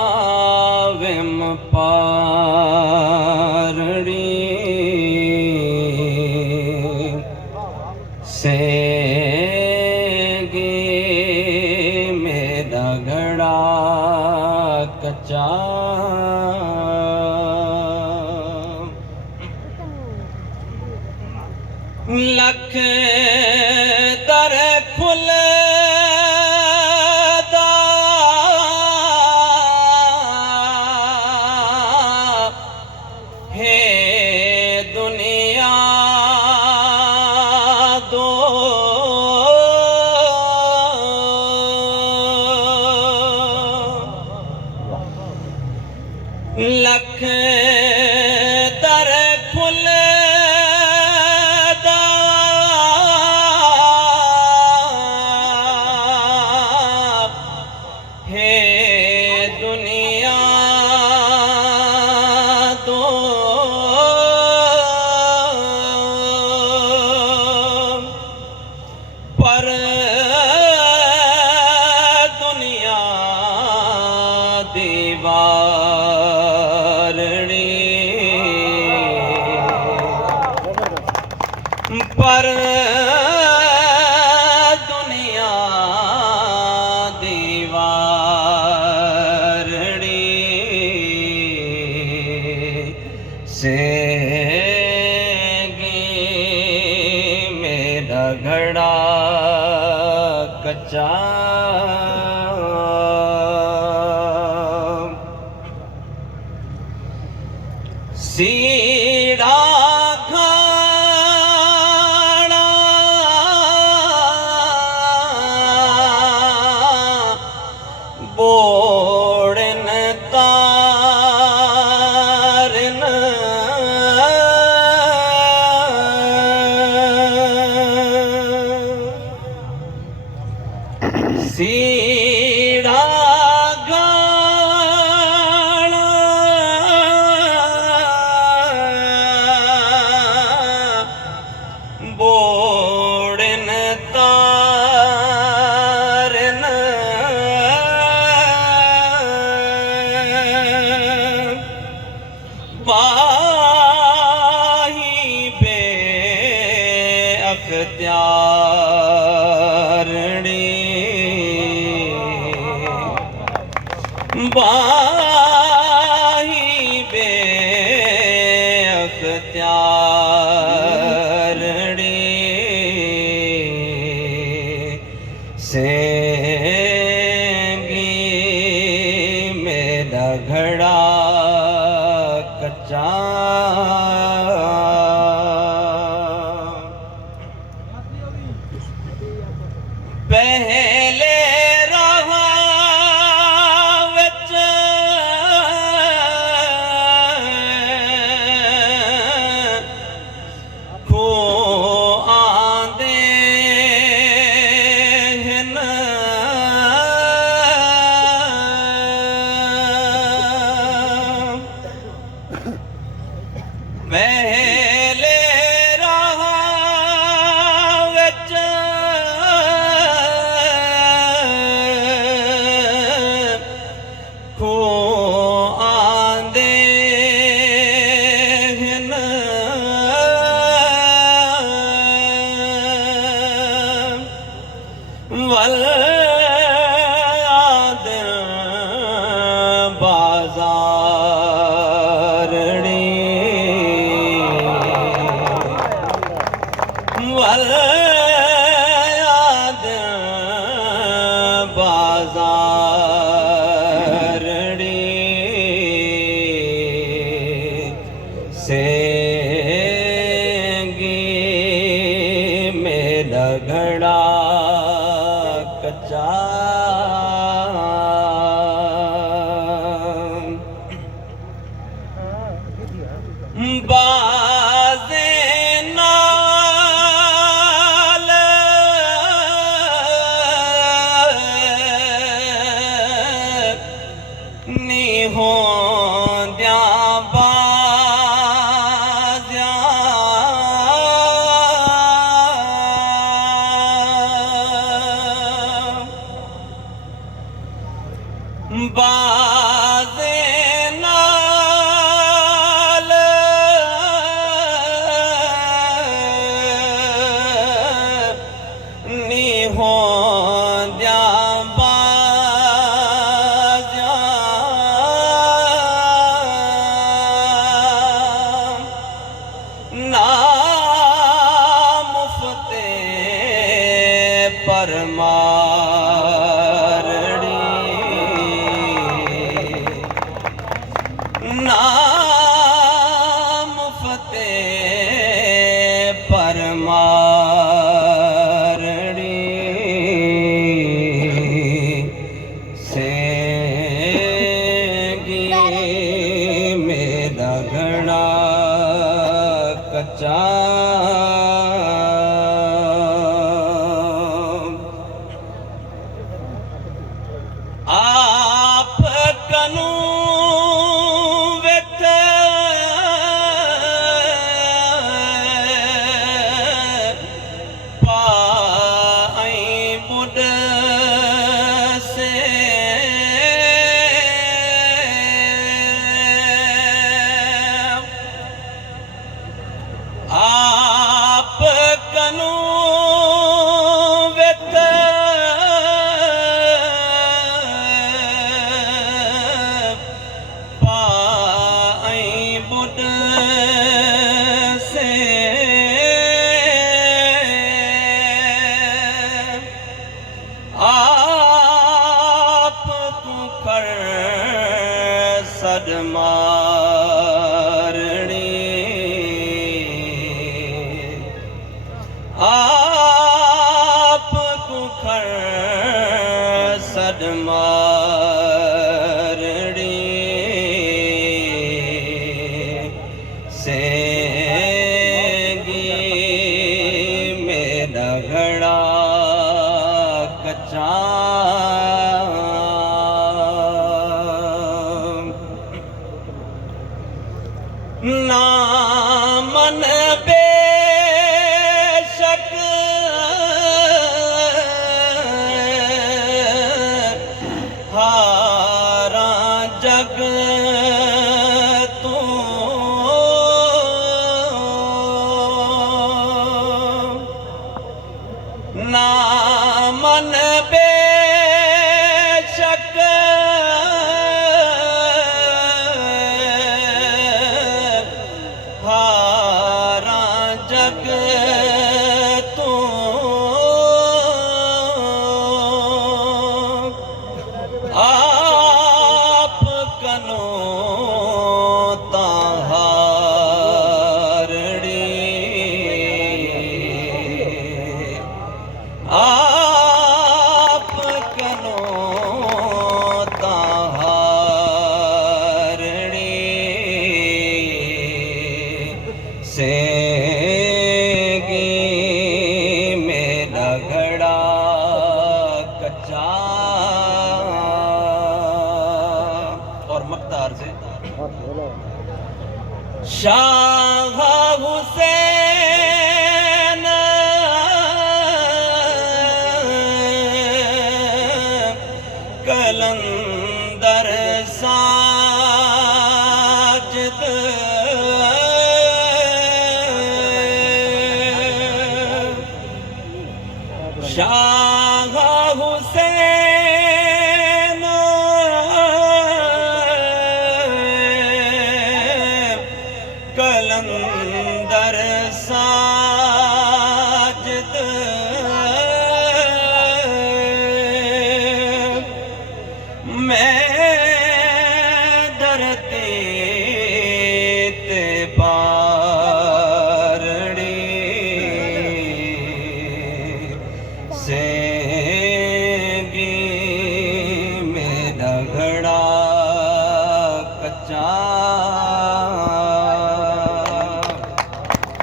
जावेम पारणी सेगे मेरा घड़ा कच्चा लख दर खुल दुनिया दो लख दर खुल है दुनिया दो पर दुनिया दीवारणी पर दुनिया दीवारणी सेगी मेरा घड़ा कच्चा सीड़ा घाड़ा बोड़न तारन सीड़ा घाड़ा बोड़न तारन बाही बे अख्तियारणी बाही बे अख्तियारणी सेगी मेरा घड़ा कच्चा पहले रहा विच खो आंदे हन पहले रहा विच खो आंदे हन वल आदर बाजारणी वल आदर बाजारणी सेगी मेरा घड़ा कच्चा बाजे नाल नी होंद्या बाज़्या बा राज़े नाल नी होंदियां बाज़ियां ना मुफ्ते परमारड़ी ना मुफ्ते परमारड़ी सेंगी मेरा घड़ा कच्चा आप कनू वित पाई बुड से आप कनू वित पाई बुड से आप कुखर सदमारणी आप कुखर सदमारणी सेंगी मेरा घड़ा कच्चा ना मन बेशक हारा जग तू ना मन बेशक हारा जग तू आप कनो ताहारड़ी आप कनो ताहारड़ी सेंगी मेरा घड़ा कच्चा और मकदार से शाह हुसैन